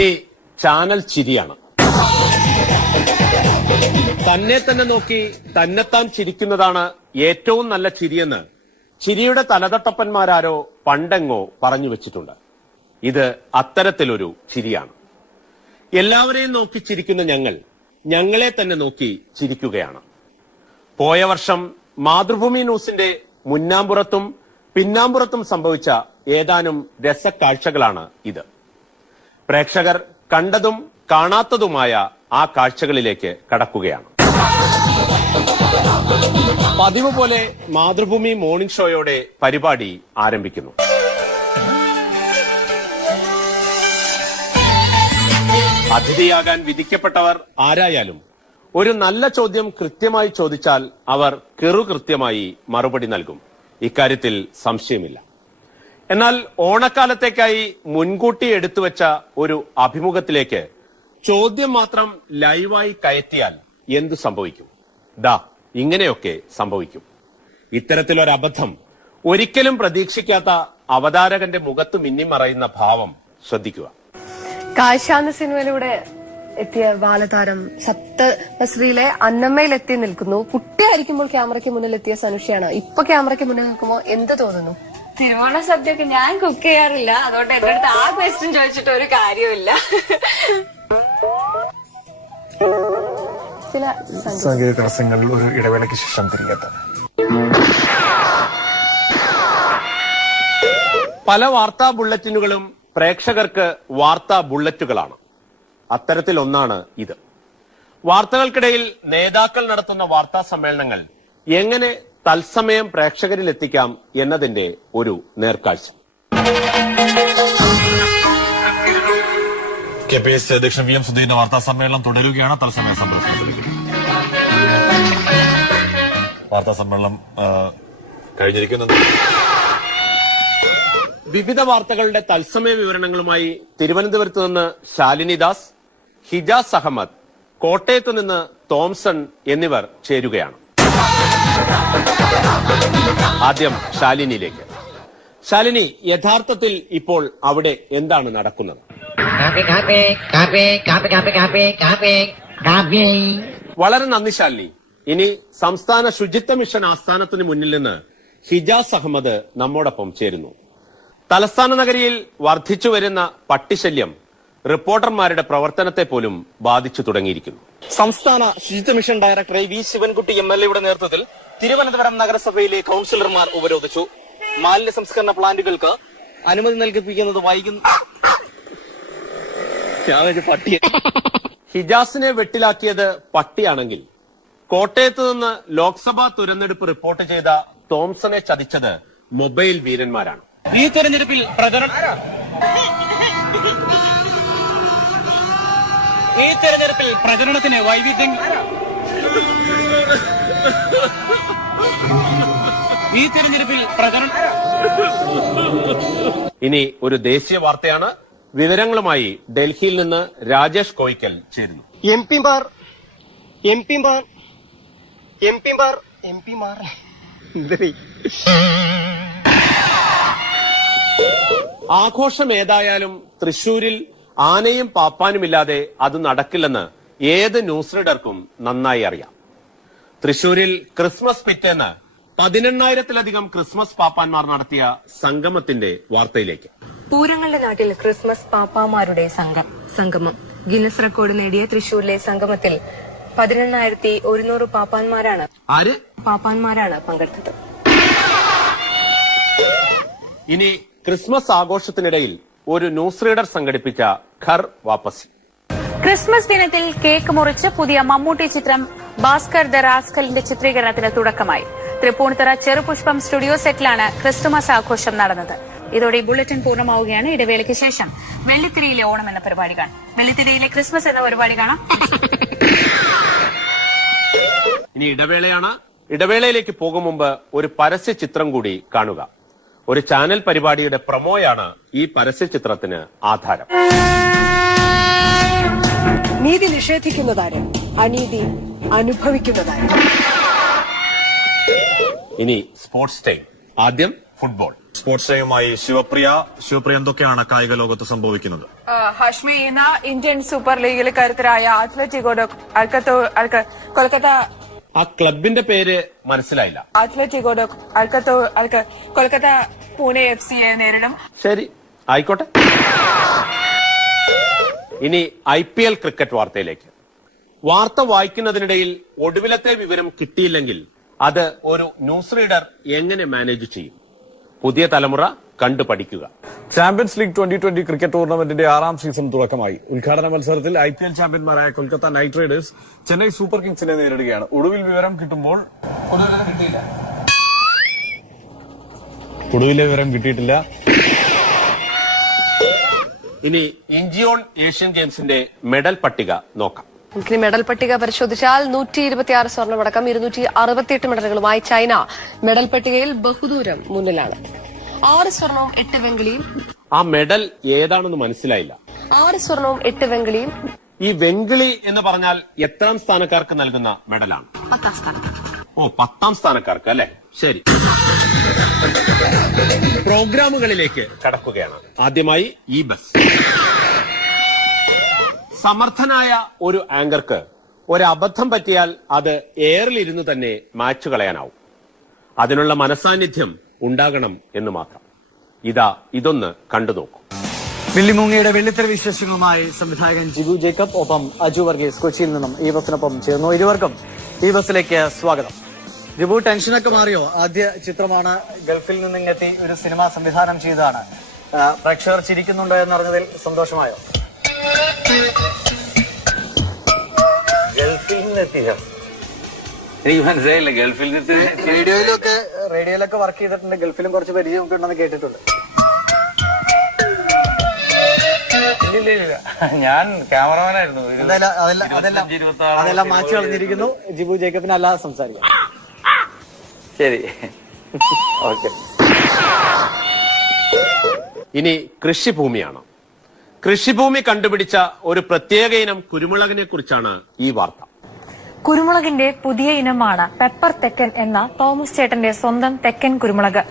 ഇനി ചാനൽ ചിരിയാണ്. തന്നെ തന്നെ നോക്കി തന്നെത്താൻ ചിരിക്കുന്നതാണ് ഏറ്റവും നല്ല ചിരിയെന്ന് ചിരിയുടെ തലതൊട്ടപ്പന്മാരാരോ പണ്ടെങ്ങോ പറഞ്ഞു വെച്ചിട്ടുണ്ട്. ഇത് അത്തരത്തിലൊരു ചിരിയാണ്. എല്ലാവരെയും നോക്കി ചിരിക്കുന്ന ഞങ്ങളെ തന്നെ നോക്കി ചിരിക്കുകയാണ്. പോയ വർഷം മാതൃഭൂമി ന്യൂസിന്റെ മുന്നാമ്പുറത്തും പിന്നാമ്പുറത്തും സംഭവിച്ച ഏതാനും രസക്കാഴ്ചകളാണ് ഇത്. പ്രേക്ഷകർ കണ്ടതും കാണാത്തതുമായ ആ കാഴ്ചകളിലേക്ക് കടക്കുകയാണ്. പതിവ് പോലെ മാതൃഭൂമി മോർണിംഗ് ഷോയോടെ പരിപാടി ആരംഭിക്കുന്നു. അതിഥിയാകാൻ വിധിക്കപ്പെട്ടവർ ആരായാലും ഒരു നല്ല ചോദ്യം കൃത്യമായി ചോദിച്ചാൽ അവർ കൃത്യമായി മറുപടി നൽകും. ഇക്കാര്യത്തിൽ സംശയമില്ല. എന്നാൽ ഓണക്കാലത്തേക്കായി മുൻകൂട്ടി എടുത്തുവെച്ച ഒരു അഭിമുഖത്തിലേക്ക് ചോദ്യം മാത്രം ലൈവായി കയറ്റിയാൽ എന്തു സംഭവിക്കും? ഇങ്ങനെയൊക്കെ സംഭവിക്കും. ഇത്തരത്തിലൊരബദ്ധം ഒരിക്കലും പ്രതീക്ഷിക്കാത്ത അവതാരകന്റെ മുഖത്ത് മിന്നിമറയുന്ന ഭാവം ശ്രദ്ധിക്കുക. കാശാന്ന സിനിമയിലൂടെ എത്തിയ ബാലതാരം സപ്തശ്രീയിലെ അന്നമ്മയിൽ എത്തി നിൽക്കുന്നു. കുട്ടിയായിരിക്കുമ്പോൾ ക്യാമറയ്ക്ക് മുന്നിൽ എത്തിയ സനുഷയാണ്. ഇപ്പൊ ക്യാമറയ്ക്ക് മുന്നിൽ നിൽക്കുമ്പോൾ എന്ത് തോന്നുന്നു? തിരുവോണ സദ്യയൊക്കെ ഞാൻ കുക്ക് ചെയ്യാറില്ല, അതുകൊണ്ട് എന്റെ അടുത്ത് ആ ക്വസ്റ്റ്യൻ ചോദിച്ചിട്ട് ഒരു കാര്യമില്ല. ചില സാങ്കേതിക തടസ്സങ്ങളിൽ ഒരു ഇടവേളയ്ക്ക് ശേഷം തിരികെ പല വാർത്താ ബുള്ളറ്റിനുകളും പ്രേക്ഷകർക്ക് വാർത്താ ബുള്ളറ്റുകളാണ്. അത്തരത്തിലൊന്നാണ് ഇത്. വാർത്തകൾക്കിടയിൽ നേതാക്കൾ നടത്തുന്ന വാർത്താ സമ്മേളനങ്ങൾ എങ്ങനെ തത്സമയം പ്രേക്ഷകരിൽ എത്തിക്കാം എന്നതിന്റെ ഒരു നേർക്കാഴ്ച. KPS അധ്യക്ഷൻ VM സുധീരന്റെ വാർത്താ സമ്മേളനം തുടരുകയാണ്. തത്സമയ സംപ്രേഷണത്തിലേക്ക് വാർത്താ സമ്മേളനം കഴിഞ്ഞിരിക്കുന്നത്. വിവിധ വാർത്തകളുടെ തത്സമയ വിവരണങ്ങളുമായി തിരുവനന്തപുരത്ത് നിന്ന് ശാലിനി ദാസ്, ഹിജാസ് അഹമ്മദ്, കോട്ടയത്ത് നിന്ന് തോംസൺ എന്നിവർ ചേരുകയാണ്. ആദ്യം ശാലിനിയിലേക്ക്. ശാലിനി, യഥാർത്ഥത്തിൽ ഇപ്പോൾ അവിടെ എന്താണ് നടക്കുന്നത്? വളരെ നന്ദി ശാലിനി. ഇനി സംസ്ഥാന ശുചിത്വ മിഷൻ ആസ്ഥാനത്തിന് മുന്നിൽ നിന്ന് ഹിജാസ് അഹമ്മദ് നമ്മോടൊപ്പം ചേരുന്നു. തലസ്ഥാന നഗരിയിൽ വർദ്ധിച്ചുവരുന്ന പട്ടിശല്യം റിപ്പോർട്ടർമാരുടെ പ്രവർത്തനത്തെ പോലും ബാധിച്ചു തുടങ്ങിയിരിക്കുന്നു. സംസ്ഥാന ശുചിത്വ മിഷൻ ഡയറക്ടർ വി ശിവൻകുട്ടി MLAയുടെ നേതൃത്വത്തിൽ തിരുവനന്തപുരം നഗരസഭയിലെ കൌൺസിലർമാർ ഉപരോധിച്ചു. മാലിന്യ സംസ്കരണ പ്ലാന്റുകൾക്ക് അനുമതി നൽകിപ്പിക്കുന്നത് വൈകുന്നു. ഹിജാസിനെ വെട്ടിലാക്കിയത് പട്ടിയാണെങ്കിൽ കോട്ടയത്ത് നിന്ന് ലോക്സഭാ തുരന്നെടുപ്പ് റിപ്പോർട്ട് ചെയ്ത തോംസനെ ചതിച്ചത് മൊബൈൽ വീരന്മാരാണ്. ഈ തെരഞ്ഞെടുപ്പിൽ പ്രചരണത്തിന് വൈവിധ്യം ഇനി ഒരു ദേശീയ വാർത്തയാണ്. വിവരങ്ങളുമായി ഡൽഹിയിൽ നിന്ന് രാജേഷ് കോയിക്കൽ ചേരുന്നു. ആഘോഷം ഏതായാലും തൃശൂരിൽ ആനയും പാപ്പാനുമില്ലാതെ അത് നടക്കില്ലെന്ന് ഏത് ന്യൂസ് റീഡർക്കും നന്നായി അറിയാം. തൃശൂരിൽ ക്രിസ്മസ് പിറ്റേന്ന് 18,000-ലധികം ക്രിസ്മസ് പാപ്പാന്മാർ നടത്തിയ സംഗമത്തിന്റെ വാർത്തയിലേക്ക്. പൂരങ്ങളുടെ നാട്ടിൽ ക്രിസ്മസ് പാപ്പാമാരുടെ സംഗമം ഗിന്നസ് റെക്കോർഡ് നേടിയ തൃശൂരിലെ സംഗമത്തിൽ 11,100 പാപ്പാന്മാരാണ് പങ്കെടുത്തത്. ഇനി ക്രിസ്മസ് ആഘോഷത്തിനിടയിൽ ഒരു ന്യൂസ് റീഡർ സംഘടിപ്പിച്ച ഘർ വാപ്പസി. ക്രിസ്മസ് ദിനത്തിൽ കേക്ക് മുറിച്ച് പുതിയ മമ്മൂട്ടി ചിത്രം ഭാസ്കർ ദ റാസ്കലിന്റെ ചിത്രീകരണത്തിന് തുടക്കമായി. തൃപ്പൂണിത്തുറ ചെറുപുഷ്പം സ്റ്റുഡിയോ സെറ്റിലാണ് ക്രിസ്തുമസ് ആഘോഷം നടന്നത്. ഇതോടെ ബുള്ളറ്റിൻ പൂർണ്ണമാവുകയാണ്. ഇടവേളയ്ക്ക് ശേഷം വെള്ളിത്തിരയിലെ ഓണം എന്ന പരിപാടി കാണാം. വെള്ളിത്തിരയിലെ ക്രിസ്മസ് എന്ന പരിപാടി കാണാം. ഇനി ഇടവേളയാണ്. ഇടവേളയിലേക്ക് പോകും മുമ്പ് ഒരു പരസ്യ ചിത്രം കൂടി കാണുക. ഒരു ചാനൽ പരിപാടിയുടെ പ്രൊമോയാണ് ഈ പരസ്യ ചിത്രത്തിന് ആധാരം. നീതി നിഷേധിക്കുന്നതാര്, അനീതി അനുഭവിക്കുന്നതാര്. ഇനി സ്പോർട്സ് ടൈം. ആദ്യം ഫുട്ബോൾ. സ്പോർട്സ് ഡേയുമായി ശിവപ്രിയ എന്തൊക്കെയാണ് കായിക ലോകത്ത് സംഭവിക്കുന്നത്? ഹാഷ്മി ഇന്ന് ഇന്ത്യൻ സൂപ്പർ ലീഗിൽ കരുത്തരായ അത്ലറ്റിക്കോയുടെ കൊൽക്കത്ത ആ ക്ലബിന്റെ പേര് മനസ്സിലായില്ല. അത്ലറ്റിക്കോയുടെ കൊൽക്കത്ത പൂനെ FC നേരിടും. ശരി, ആയിക്കോട്ടെ. ഇനി IPL ക്രിക്കറ്റ് വാർത്തയിലേക്ക്. വാർത്ത വായിക്കുന്നതിനിടയിൽ ഒടുവിലത്തെ വിവരം കിട്ടിയില്ലെങ്കിൽ അത് ഒരു ന്യൂസ് റീഡർ എങ്ങനെ മാനേജ് ചെയ്യും? പുതിയ തലമുറ കണ്ടു പഠിക്കുക. ചാമ്പ്യൻസ് ലീഗ് 2020 ക്രിക്കറ്റ് ടൂർണമെന്റിന്റെ 6ാം സീസൺ തുടക്കമായി. ഉദ്ഘാടന മത്സരത്തിൽ IPL ചാമ്പ്യന്മാരായ Kolkata night Riders Chennai super കിങ്സിനെ നേരിടുകയാണ്. ഒടുവിൽ വിവരം കിട്ടുമ്പോൾ ഒടുവിലെ വിവരം കിട്ടിയിട്ടില്ല. ഇനി ഇഞ്ചിയോൺ ഏഷ്യൻ ഗെയിംസിന്റെ മെഡൽ പട്ടിക നോക്കാം. നമുക്കിനി മെഡൽ പട്ടിക പരിശോധിച്ചാൽ 126 സ്വർണ്ണമടക്കം 268 മെഡലുകളുമായി ചൈന മെഡൽ പട്ടികയിൽ ബഹുദൂരം മുന്നിലാണ്. 6 സ്വർണവും 8 വെങ്കളിയും. ആ മെഡൽ ഏതാണെന്ന് മനസ്സിലായില്ല. 6 സ്വർണവും 8 വെങ്കളിയും. ഈ വെങ്കിളി എന്ന് പറഞ്ഞാൽ എത്രാം സ്ഥാനക്കാർക്ക് നൽകുന്ന മെഡലാണ്? 10ാം സ്ഥാനക്കാർക്ക്. ഓ, 10ാം സ്ഥാനക്കാർക്ക് അല്ലെ? ശരി. പ്രോഗ്രാമുകളിലേക്ക് കടക്കുകയാണ്. ആദ്യമായി ഈ ബസ്. സമർത്ഥനായ ഒരു ആങ്കർക്ക് ഒരബദ്ധം പറ്റിയാൽ അത് എയറിലിരുന്ന് തന്നെ മാച്ചു കളയാനാവും. അതിനുള്ള മനസാന്നിധ്യം ഉണ്ടാകണം എന്ന് മാത്രം. ഇതൊന്ന് കണ്ടു നോക്കൂ. വെള്ളിമൂങ്ങയുടെ വെള്ളിത്തിര വിശേഷങ്ങളുമായി സംവിധായകൻ ജിബു ജേക്കബ്, ഒപ്പം അജു വർഗീസ് കൊച്ചിയിൽ നിന്നും ഈ ബസിനൊപ്പം ചേർന്നു. ഇരുവർക്കും ഈ ബസ്സിലേക്ക് സ്വാഗതം. ജിബു, ടെൻഷനൊക്കെ മാറിയോ? ആദ്യ ചിത്രമാണ്, ഗൾഫിൽ നിന്നെത്തി ഒരു സിനിമ സംവിധാനം ചെയ്തതാണ്. പ്രേക്ഷകർ ചിരിക്കുന്നുണ്ടോ എന്നറിഞ്ഞതിൽ സന്തോഷമായോ? ഗൾഫിൽ നിന്നെത്തിയോ? എനിക്ക് മനസ്സിലായില്ല. ഗൾഫിൽ നിന്ന് റേഡിയോയിലൊക്കെ വർക്ക് ചെയ്തിട്ടുണ്ട്. ഗൾഫിലും കുറച്ച് പരിചയമൊക്കെ ഉണ്ടെന്ന് കേട്ടിട്ടുണ്ട്. ഇല്ല, ഞാൻ ക്യാമറമാനായിരുന്നു. അതെല്ലാം മാറ്റി കളഞ്ഞിരിക്കുന്നു. ജിബു ജേക്കബിന് അല്ലാതെ സംസാരിക്കാം. ശരി, ഓക്കെ. ഇനി കൃഷിഭൂമിയാണ്. കൃഷിഭൂമി കണ്ടുപിടിച്ച ഒരു പ്രത്യേക ഇനം കുരുമുളകിനെ കുറിച്ചാണ് ഈ വാർത്ത. കുരുമുളകിന്റെ പുതിയ ഇനമാണ് പെപ്പർ തെക്കൻ എന്ന തോമസ് ചേട്ടന്റെ സ്വന്തം തെക്കൻ കുരുമുളക്.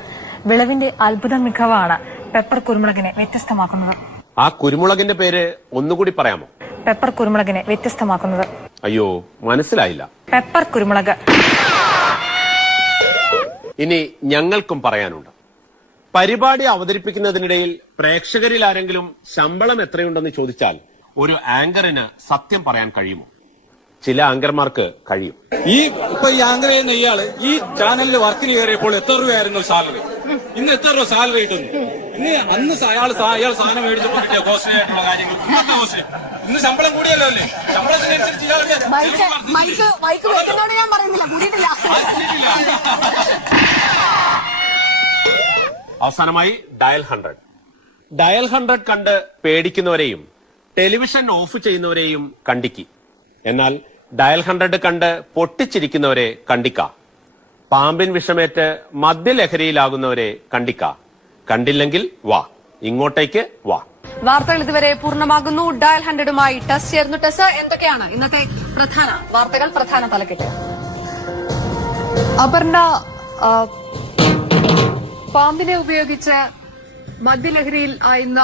വിളവിന്റെ അത്ഭുത മികവാണ് പെപ്പർ കുരുമുളകിനെ വ്യത്യസ്തമാക്കുന്നത്. ആ കുരുമുളകിന്റെ പേര് ഒന്നുകൂടി പറയാമോ? പെപ്പർ കുരുമുളകിനെ വ്യത്യസ്തമാക്കുന്നത്. അയ്യോ, മനസ്സിലായില്ല. പെപ്പർ കുരുമുളക്. ഇനി ഞങ്ങൾക്കും പറയാനുണ്ട്. പരിപാടി അവതരിപ്പിക്കുന്നതിനിടയിൽ പ്രേക്ഷകരിൽ ആരെങ്കിലും ശമ്പളം എത്രയുണ്ടെന്ന് ചോദിച്ചാൽ ഒരു ആങ്കറിന് സത്യം പറയാൻ കഴിയുമോ? ചില ആങ്കർമാർക്ക് കഴിയും. ഈ ആങ്കർ ചെയ്യുന്ന ഇയാള് ഈ ചാനലിൽ വർക്കിന് കയറിയപ്പോൾ എത്ര രൂപയായിരുന്നു സാലറി? ഇന്ന് എത്ര രൂപ സാലറി കിട്ടുന്നു? ഇന്ന് അന്ന് അയാൾ സാധനം മേടിച്ചപ്പോൾ കിട്ടിയ കോസ്റ്റ്ലി ആയിട്ടുള്ള കാര്യങ്ങൾ ഇന്നത്തെ കോസ്റ്റ്ലി. ഇന്ന് ശമ്പളം കൂടിയല്ലോ അല്ലേ? ശമ്പളത്തിനനുസരിച്ച് അവസാനമായി ഡയൽ 100. ഡയൽ 100 കണ്ട് പേടിക്കുന്നവരെയും ടെലിവിഷൻ ഓഫ് ചെയ്യുന്നവരെയും കണ്ടിക്ക്. എന്നാൽ ഡയൽ 100 കണ്ട് പൊട്ടിച്ചിരിക്കുന്നവരെ കണ്ടിക്ക. പാമ്പിൻ വിഷമേറ്റ് മദ്യലഹരിയിലാകുന്നവരെ കണ്ടിക്ക. കണ്ടില്ലെങ്കിൽ വാ, ഇങ്ങോട്ടേക്ക് വാ. വാർത്തകൾ ഇതുവരെ പൂർണ്ണമാകുന്നു. ഡയൽ 100മായി ടെസ് ചേർന്നു. ടെസ്, എന്തൊക്കെയാണ് ഇന്നത്തെ പ്രധാന വാർത്തകൾ, പ്രധാന തലക്കെട്ട്? അപർണ, പാമ്പിനെ ഉപയോഗിച്ച് മദ്യലഹരിയിൽ ആയുന്ന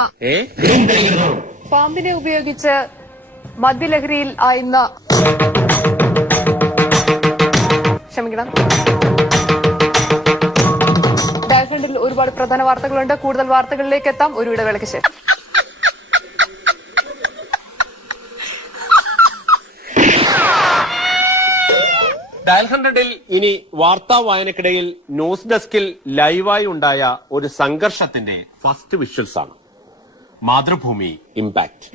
ക്ഷമിക്കണം. ഡയൽ 100ൽ ഒരുപാട് പ്രധാന വാർത്തകളുണ്ട്. കൂടുതൽ വാർത്തകളിലേക്ക് എത്താം ഒരു ഇടവേളയ്ക്ക് ശേഷം. ഡയൽ 100ൽ ഇനി വാർത്താ വായനക്കിടയിൽ ന്യൂസ് ഡെസ്കിൽ ലൈവായി ഉണ്ടായ ഒരു സംഘർഷത്തിന്റെ ഫസ്റ്റ് വിഷ്വൽസ് ആണ്. മാതൃഭൂമി ഇമ്പാക്ട്.